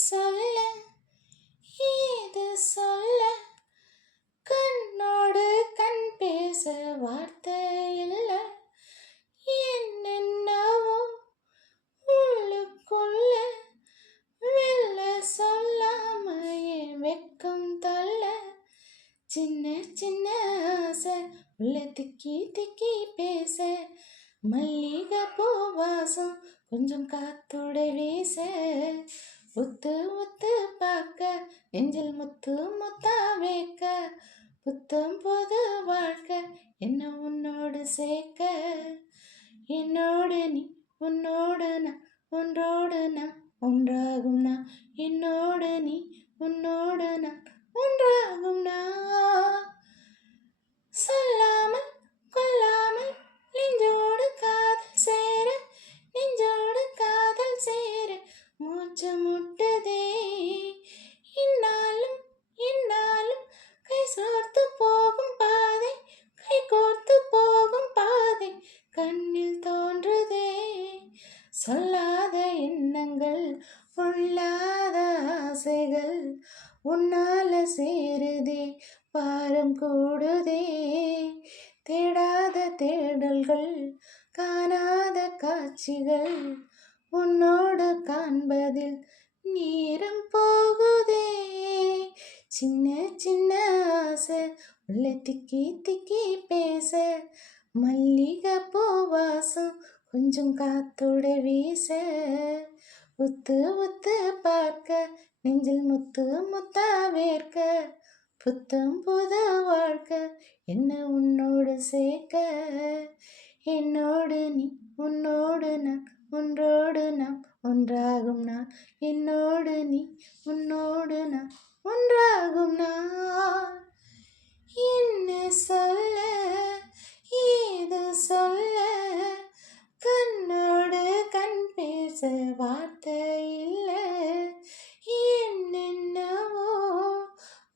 சொல்ல ஏது சொல்ல கண்ணோடு கண் பேச வார்த்தை இல்ல என்னென்னவோ உள்ளுக்குள்ள வெல்ல சொல்லாம என் வெக்கம் தள்ள சின்ன சின்ன ஆசை உள்ள திக்கி திக்கி பேச மல்லிகை பூ வாசம் கொஞ்சம் காத்தோட வீச உத்து உத்து பார்க்க நெஞ்சில் முத்து முத்தா வைக்க புத்தம் புது வாழ்க்கை என்ன உன்னோடு சேர்க்க என்னோடு நீ உன்னோடு நான் ஒன்றோடு நான் ஒன்றாகும் நான் என்னோடு நீ உன்னோடு நான் ஒன்றாகும் நான் சொல்லாமல் கொல்லாமல் நெஞ்சோடு காதல் சேர நெஞ்சோடு காதல் சேர மூச்சு முட்டுதே இன்னாலும் இன்னாலும் கை சோர்த்து போகும் பாதை கை கோர்த்து போகும் பாதை கண்ணில் தோன்றுதே சொல்லாத எண்ணங்கள் பொல்லாத ஆசைகள் உன்னால சேருதே பாரம் கூடுதே தேடாத தேடல்கள் காணாத காட்சிகள் உன்னோடு காண்பதில் நேரம் போகுதே சின்ன சின்ன ஆசை உள்ள திக்கி திக்கி பேச மல்லிகை பூ வாசம் கொஞ்சம் காத்தோட வீச உத்து உத்து பார்க்க நெஞ்சில் முத்து முத்தா வேர்க்க புத்தம் புது வாழ்க்கை என்ன உன்னோடு சேர்க்க என்னோடு நீ உன்னோடு நான் ஒன்றோடு நாம் ஒன்றாகும் நான் என்னோடு நீ உன்னோடு நான் ஒன்றாகும் நான் என்ன சொல்ல ஏது சொல்ல கண்ணோடு கண் பேச வார்த்தை இல்ல என்னென்னவோ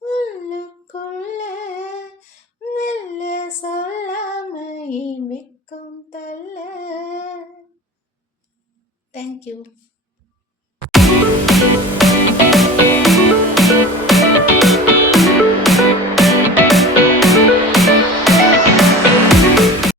உள்ளுக்குள்ள வெல்ல சொல்லாம வெக்கம் தள்ள. Thank you.